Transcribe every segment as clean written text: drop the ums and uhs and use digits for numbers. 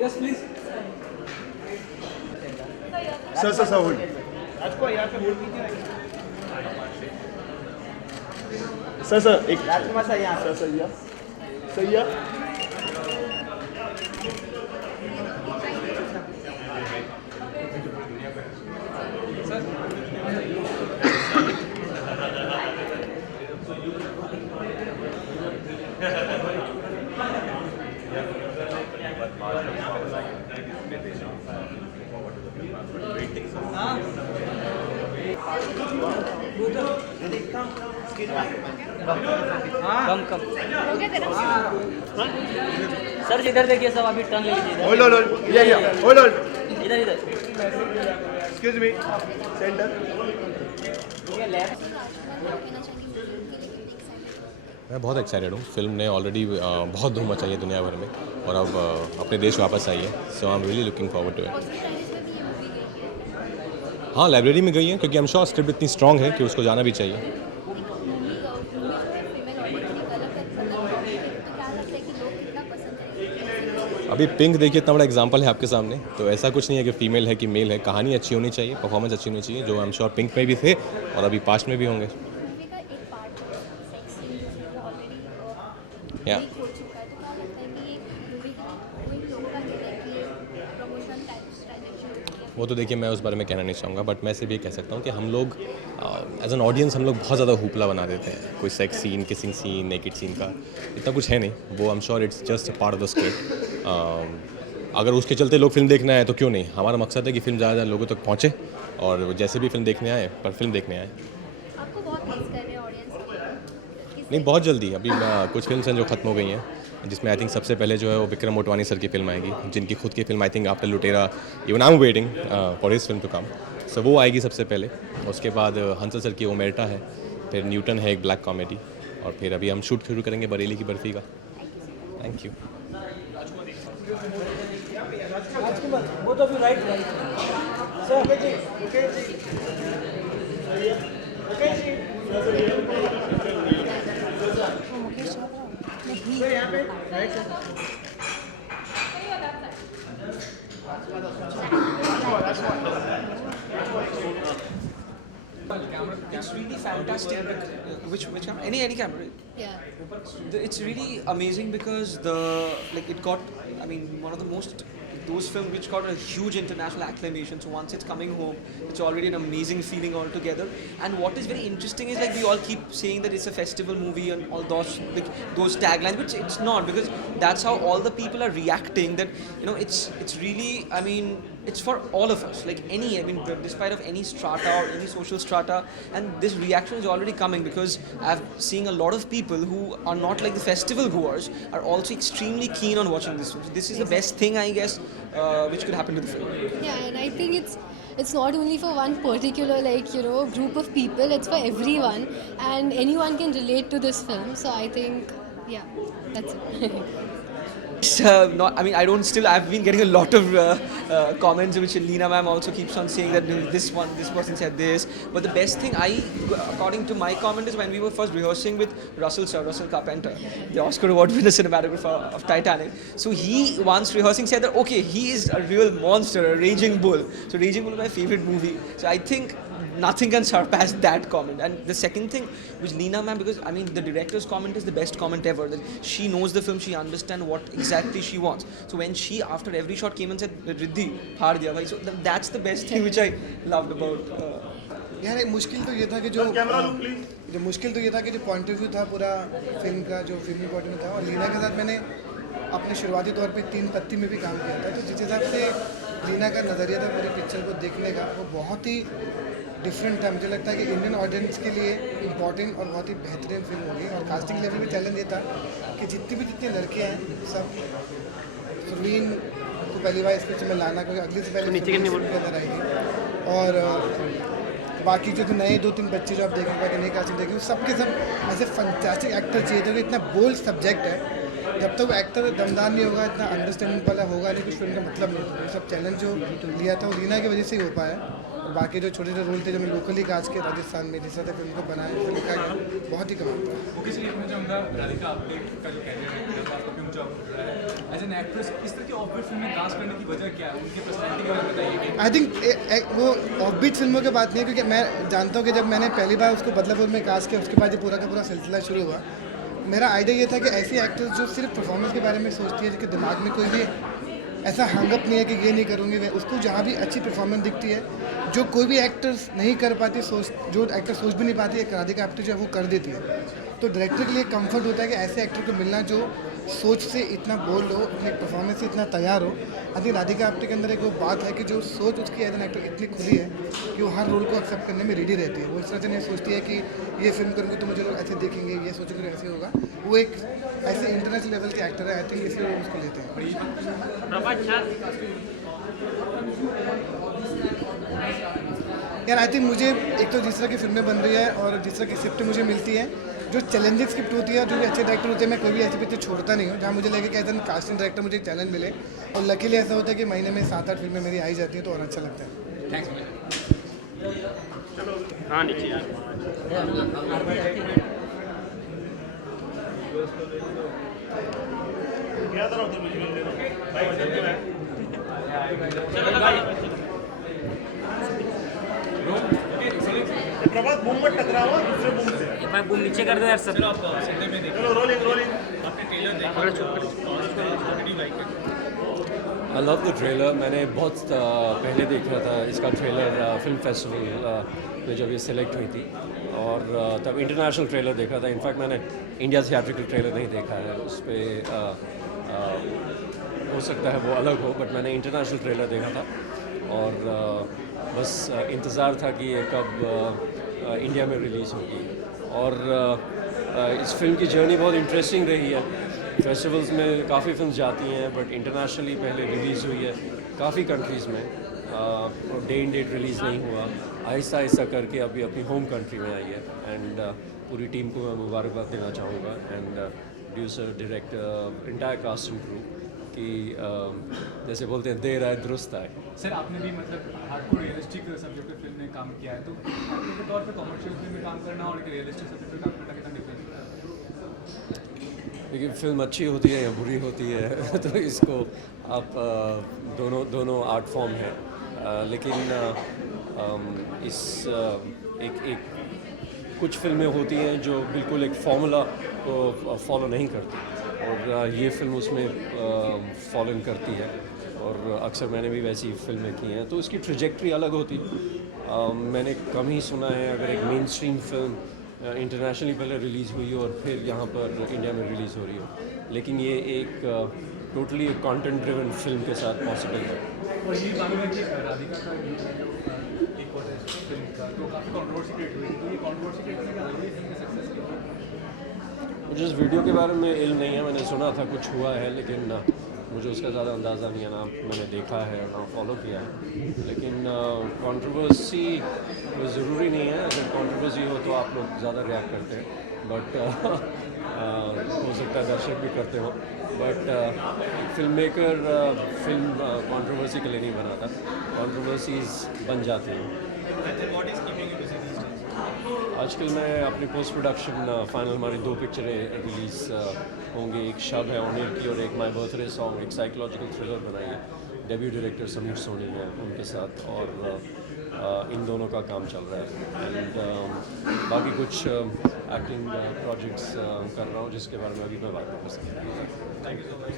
Yes please sir hold. राजको यहाँ पे होल्ड कीजिए। सर एक राजकुमार सर यहाँ सही है। कम सर इधर देखिए सब अभी टर्न ले लीजिए होल्ड इधर इधर एक्सक्यूज मी सेंटर। मैं बहुत एक्साइटेड हूँ। फिल्म ने ऑलरेडी बहुत धूम मचाई है दुनिया भर में और अब अपने देश वापस आई है। So I am really looking forward to it. हाँ, लाइब्रेरी में गई है क्योंकि आई एम श्योर स्क्रिप्ट इतनी स्ट्रॉन्ग है कि उसको जाना भी चाहिए। अभी पिंक देखिए, इतना बड़ा एग्जांपल है आपके सामने। तो ऐसा कुछ नहीं है कि फीमेल है कि मेल है, कहानी अच्छी होनी चाहिए, परफॉर्मेंस अच्छी होनी चाहिए, जो आई एम श्योर पिंक में भी थे और अभी पास्ट में भी होंगे। या वो तो देखिए मैं उस बारे में कहना नहीं चाहूँगा, बट मैं सिर्फ ये कह सकता हूँ कि हम लोग एज एन ऑडियंस हम लोग बहुत ज़्यादा हुपला बना देते हैं। कोई sex scene, kissing scene, naked scene का इतना कुछ है नहीं। वो I am sure it's just a part of the script. अगर उसके चलते लोग फिल्म देखने आए तो क्यों नहीं। हमारा मकसद है कि फिल्म ज़्यादा लोगों तक पहुँचे और जैसे भी फिल्म देखने आए पर फिल्म देखने आए। आपको बहुत मिस कर रहे हैं ऑडियंस नहीं, बहुत जल्दी अभी कुछ फिल्म हैं जो ख़त्म हो गई हैं, जिसमें आई थिंक सबसे पहले जो है वो विक्रम मोटवानी सर की फिल्म आएगी, जिनकी खुद की film I think after Lootera even I am waiting for his film to come. So वो आएगी सबसे पहले। उसके बाद हंसल सर की ओमेटा है, फिर न्यूटन है एक ब्लैक कॉमेडी, और फिर अभी हम शूट शुरू करेंगे बरेली की बर्फ़ी का। Thank you. Both of you right sir. यहाँ पे right camera. It's really fantastic. Which camera? Any camera. Yeah. It's really amazing because it got, I mean, one of the most, those films which got a huge international acclamation. So once it's coming home, it's already an amazing feeling altogether. And what is very interesting is we all keep saying that it's a festival movie and all those taglines, which it's not, because that's how all the people are reacting. That it's really, I mean, it's for all of us. Despite of any strata or any social strata, and this reaction is already coming because I've seen a lot of people who are not like the festival goers are also extremely keen on watching this film. So this is the best thing, I guess, which could happen to the film. Yeah, and I think it's not only for one particular group of people. It's for everyone, and anyone can relate to this film. So I think, yeah, that's it. I've been getting a lot of comments which Leena ma'am also keeps on saying that this person said this. But the best thing, according to my comment, is when we were first rehearsing with Russell Carpenter, the Oscar award winner cinematographer of Titanic. So he once rehearsing said that, okay, he is a real monster, a raging bull. So Raging Bull is my favorite movie. So I think nothing can surpass that comment. And the second thing, which Leena ma'am, because I mean the director's comment is the best comment ever. That she knows the film, she understands what exactly she wants. So when she after every shot came and said Riddhi फाड़ दिया भाई, so that's the best thing which I loved about. यार मुश्किल तो ये था कि जो पॉइंट ऑफ व्यू था पूरा फिल्म का, जो फिल्मी पॉइंट ऑफ व्यू था, और लीना के साथ मैंने अपने शुरुआती तौर पे 3 पत्ती में भी काम किया था। तो जिस हिसाब से लीना का नज़रिया था पूरी पिक्चर को देखने का, वो बहुत ही डिफरेंट था। मुझे लगता है कि इंडियन ऑडियंस के लिए इम्पॉर्टेंट और बहुत ही बेहतरीन फिल्म होगी। और कास्टिंग लेवल में चैलेंज ये था कि जितनी लड़कियाँ हैं सब, सुरवीन को पहली बार इस पिक्चर में लाना, क्योंकि अगली से पहले नजर आएगी, और बाकी जो नए 2-3 बच्चे जो आप देखेंगे, बाकी नई कास्टिंग देखेंगे, सबके सब ऐसे फंटास्टिक एक्टर चाहिए थे। इतना बोल्ड सब्जेक्ट है, जब तक वो एक्टर दमदार नहीं होगा, इतना अंडरस्टैंडिंग वाला होगा नहीं, कुछ फिल्म का मतलब नहीं होता। सब चैलेंज जो लिया था वो लीना की वजह से ही हो पाया। और बाकी जो छोटे छोटे रोल थे जो मैं लोकली काज के राजस्थान में जिस तरह से फिल्म को बनाया जिस तरह लिखा गया बहुत ही कमाल था। वो किसी लिए चाहूँगा राधिका आपके का जो कैरियर है आपका भी ऊंचा उठ रहा है एज एन एक्ट्रेस, इस तरह की ऑफबीट फिल्म में कास्ट करने की वजह क्या है, उनके पर्सनैलिटी के बारे में बताइए। आई थिंक वो ऑफबीट फिल्मों की बात नहीं है, क्योंकि मैं जानता हूँ कि जब मैंने पहली बार उसको बदलापुर में कास्ट किया उसके बाद ये पूरा का पूरा सिलसिला शुरू हुआ। मेरा आइडिया ये था कि ऐसी एक्ट्रेस जो सिर्फ परफॉर्मेंस के बारे में सोचती है, जिसके दिमाग में कोई भी ऐसा हंगअप नहीं है कि ये नहीं करूँगी, वे उसको जहाँ भी अच्छी परफॉर्मेंस दिखती है, जो कोई भी एक्टर्स नहीं कर पाती, जो एक्टर सोच भी नहीं पाती, एक राधिका आप्टे जो है वो कर देती है। तो डायरेक्टर के लिए कंफर्ट होता है कि ऐसे एक्टर को मिलना जो सोच से इतना बोल हो, अपने परफॉर्मेंस से इतना तैयार हो। आई थिंक राधिका आप्टे के अंदर एक वो बात है कि जो सोच उसकी एज एन एक्टर इतनी खुली है कि वो हर रोल को एक्सेप्ट करने में रेडी रहती है। वो इस तरह से नहीं सोचती है कि ये फिल्म करूँगी तो मुझे लोग ऐसे देखेंगे, ये सोचेंगे तो ऐसे होगा। वो एक ऐसे इंटरनेशनल लेवल के एक्टर है, आई थिंक इसलिए वो उसको लेते हैं। यार आई थिंक मुझे एक तो जिस तरह की फिल्में बन रही है और जिस तरह की स्क्रिप्ट मुझे मिलती है, जो चैलेंजिंग स्क्रिप्ट होती है, जो भी अच्छे डायरेक्टर होते हैं, मैं कोई भी ऐसी पिक्चर छोड़ता नहीं हूँ जहाँ मुझे लगे कि एज एन कास्टिंग डायरेक्टर मुझे चैलेंज मिले। और लकीली ऐसा होता है कि महीने में 7-8 फिल्में मेरी आई जाती हैं तो और अच्छा लगता है। थैंक्स। हाँ नीचे प्रभात बूम मत टकराओ दूसरे बूम से। एक बार बूम नीचे कर दो यार सब। चलो rolling rolling. I love the trailer. मैंने बहुत पहले देखा था इसका ट्रेलर फिल्म फेस्टिवल में जब ये सिलेक्ट हुई थी, और तब इंटरनेशनल ट्रेलर देखा था। इनफैक्ट मैंने इंडिया थिएट्रिकल ट्रेलर नहीं देखा है, उस पर हो सकता है वो अलग हो, बट मैंने इंटरनेशनल ट्रेलर देखा था और बस इंतज़ार था कि ये कब इंडिया में रिलीज़ होगी। और इस फिल्म की जर्नी बहुत इंटरेस्टिंग रही है। फेस्टिवल्स में काफ़ी फिल्म जाती हैं, बट इंटरनेशनली पहले रिलीज़ हुई है काफ़ी कंट्रीज़ में, डे इन डेट रिलीज़ नहीं हुआ। आहिस्ता आहिस्ता करके अभी अपनी होम कंट्री में आई है, एंड पूरी टीम को मैं मुबारकबाद देना चाहूँगा, and producer, director, entire cast and crew कि जैसे बोलते हैं देर आए दुरुस्त आए। सर आपने भी मतलब हार्डकोर रियलिस्टिक सब्जेक्ट पे फिल्म में काम किया है, तो एक्टर के तौर पे कमर्शियल फिल्म में काम करना और एक रियलिस्टिक सब्जेक्ट पे काम करना कितना डिफरेंस है? देखिए फिल्म अच्छी होती है या बुरी होती है तो इसको आप दोनों आर्ट फॉर्म है, लेकिन इस एक कुछ फिल्में होती हैं जो बिल्कुल एक फार्मूला को फॉलो नहीं करती, और ये फिल्म उसमें फॉलो इन करती है, और अक्सर मैंने भी वैसी फिल्में की हैं, तो इसकी ट्रेजेक्ट्री अलग होती है। मैंने कम ही सुना है अगर एक मेन स्ट्रीम फिल्म इंटरनेशनली पहले रिलीज़ हुई और फिर यहाँ पर इंडिया में रिलीज़ हो रही हो, लेकिन ये एक टोटली कंटेंट ड्रिवन फिल्म के साथ पॉसिबल है। और ये मालूम है कि राधिका का एक और फिल्म का तो काफ़ी कॉन्ट्रोवर्सी क्रिएट हुई, तो ये कॉन्ट्रोवर्सी क्रिएट करने का ये फिल्म की सक्सेस की। मुझे इस वीडियो के बारे में इल्म नहीं है, मैंने सुना था कुछ हुआ है, लेकिन मुझे उसका ज़्यादा अंदाज़ा नहीं है, ना मैंने देखा है ना फॉलो किया है। लेकिन कंट्रोवर्सी ज़रूरी नहीं है, अगर कंट्रोवर्सी हो तो आप लोग ज़्यादा रिएक्ट करते हैं, बट हो सकता है दर्शक भी करते हो, but film maker film controversy के लिए नहीं बनाता, कंट्रोवर्सीज बन जाती हैं। आजकल मैं अपनी पोस्ट प्रोडक्शन फाइनल हमारी 2 पिक्चरें रिलीज़ होंगी, एक शब है ऑनिर की और एक माय बर्थडे सॉन्ग, एक साइकोलॉजिकल थ्रिलर बनाई है, डेब्यू डायरेक्टर समीर सोनी है उनके साथ, और इन दोनों का काम चल रहा है। एंड बाकी कुछ एक्टिंग प्रोजेक्ट्स कर रहा हूँ जिसके बारे में अभी मैं बात नहीं कर सकता। Thank you so much.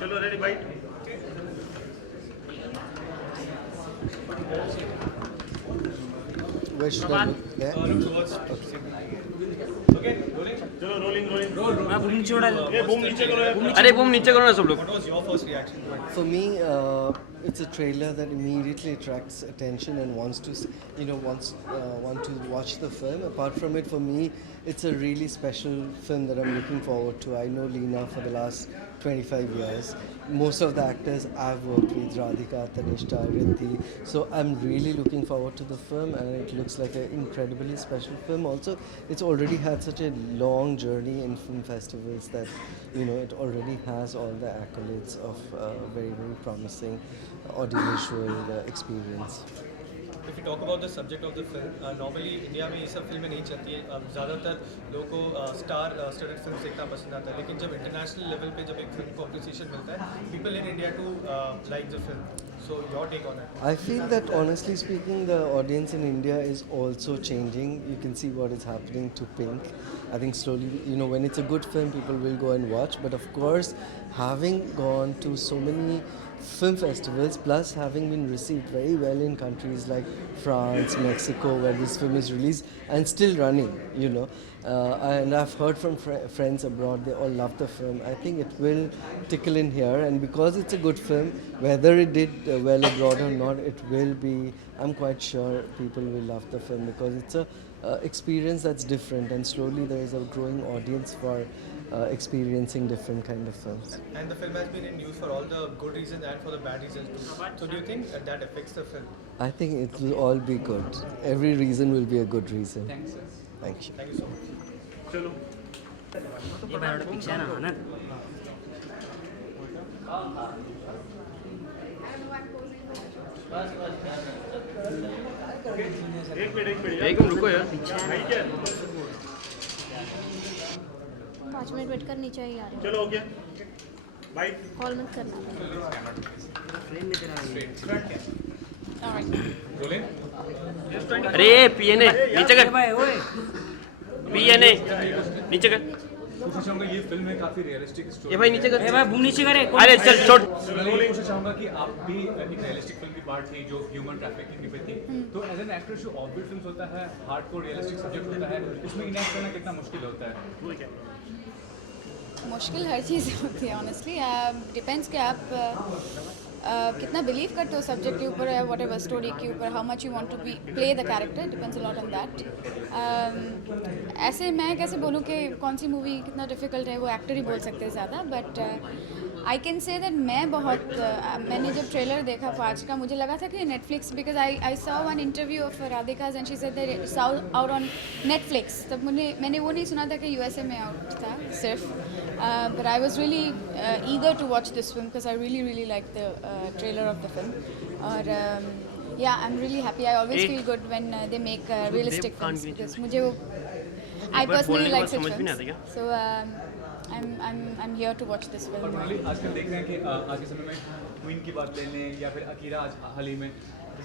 चलो ready bite. Where should I look? There? चलो रोलिंग रोलिंग। बूम नीचे उड़ा दो। ये बूम नीचे करो यार। अरे बूम नीचे करो ना सब लोग। For me, it's a trailer that immediately attracts attention and wants to, want to watch the film. Apart from it, for me, it's a really special film that I'm looking forward to. I know Leena for the last 25 years, most of the actors I've worked with, Radhika, Tanishta, Riddhi. So I'm really looking forward to the film, and it looks like an incredibly special film. Also, it's already had such a long journey in film festivals that, you know, it already has all the accolades of very, very promising audiovisual experience. If you talk about the subject of the film, normally India में ये सब फिल्में नहीं चलती है. ज़्यादातर लोगों को स्टार स्टडेड फिल्म देखना पसंद आता है, लेकिन जब इंटरनेशनल लेवल पे जब एक फिल्म को अप्रिसिएशन मिलता है, people in India to like the film. So your take on it? I feel that honestly speaking, the audience in India is also changing. You can see what is happening to Pink. I think slowly, you know, when it's a good film, people will go and watch. But of course, having gone to so many film festivals, plus having been received very well in countries like France, Mexico, where this film is released and still running, you know. And I've heard from friends abroad, they all love the film. I think it will tickle in here, and because it's a good film, whether it did well abroad or not, it will be, I'm quite sure people will love the film, because it's a experience that's different, and slowly there is a growing audience for experiencing different kind of films. And the film has been in news for all the good reasons and for the bad reasons too. So do you think that affects the film? I think it will all be good. Every reason will be a good reason. Thanks, sir. Thank you. Thank you so much. चलो ये बायोडा picture है ना आनंद एक minute एक minute रुको यार भाई क्या 5 मिनट वेट कर, नीचे ही आ रहे चलो ओके बाय कॉल मत करना. फ्रेम में तेरा Rolling. अरे पीएनए नीचे कर पीएनए नीचे कर कोशिश चाहूँगा ये फिल्म में काफ़ी रियलिस्टिक स्टोरी. ये भाई नीचे कर भाई बूम नीचे करे अरे चल छोड़ मैं ये कोशिश चाहूँगा कि आप भी एक रियलिस्टिक फिल्म की पार्ट थी जो ह्यूमन ट्रैफिकिंग पे थी. तो एज एन एक्टर जो ऑफबीट फिल्म होता है, हार्डकोर रियलिस्टिक सब्जेक्ट होता है, इसमें इनैक्ट करना कितना मुश्किल होता है? मुश्किल हर चीज़ होती है ऑनेस्टली. डिपेंड्स कि आप कितना बिलीव करते हो सब्जेक्ट के ऊपर, वट एवर स्टोरी के ऊपर, how much you want to be play the character, depends a lot on that. ऐसे मैं कैसे बोलूँ कि कौन सी मूवी कितना डिफ़िकल्ट है, वो एक्टर ही बोल सकते हैं ज़्यादा. But I can say that मैं बहुत मैंने जब ट्रेलर देखा 5 का, मुझे लगा था कि Netflix, because I saw one interview of Radhika's and she said that it's out on Netflix. तब मैंने वो नहीं सुना था कि यूएसए में आउट था सिर्फ. But I was really eager to watch this film because I really liked the trailer of the film. Or yeah, I'm really happy. I always feel good when they make realistic films because मुझे वो I personally like such films. So I'm here to watch this film. आजकल देख रहे हैं कि आज के समय में क्वीन की बात ले लें या फिर अकीरा हाल ही में,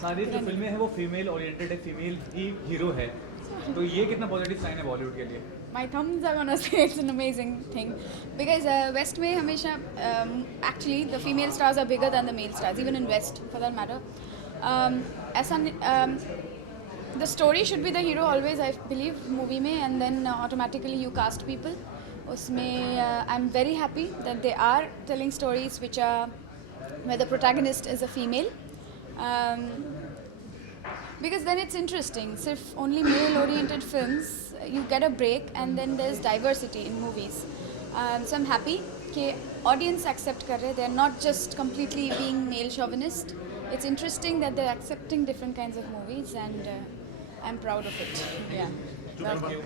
सारी जो फिल्में हैं वो फीमेल ओरिएंटेड है, फीमेल ही हीरो है. तो ये कितना पॉजिटिव साइन है बॉलीवुड के लिए? My thumbs are gonna say it's an amazing thing because West में हमेशा actually the female stars are bigger than the male stars, even in West for that matter. ऐसा the story should be the hero always, I believe, movie में, and then automatically you cast people. उसमें I'm very happy that they are telling stories which are where the protagonist is a female. Because then it's interesting. Sirf only male-oriented films, you get a break, and then there's diversity in movies. So I'm happy that audience accept kar rahe. They're not just completely being male chauvinist. It's interesting that they're accepting different kinds of movies, and I'm proud of it. Yeah. Thank you.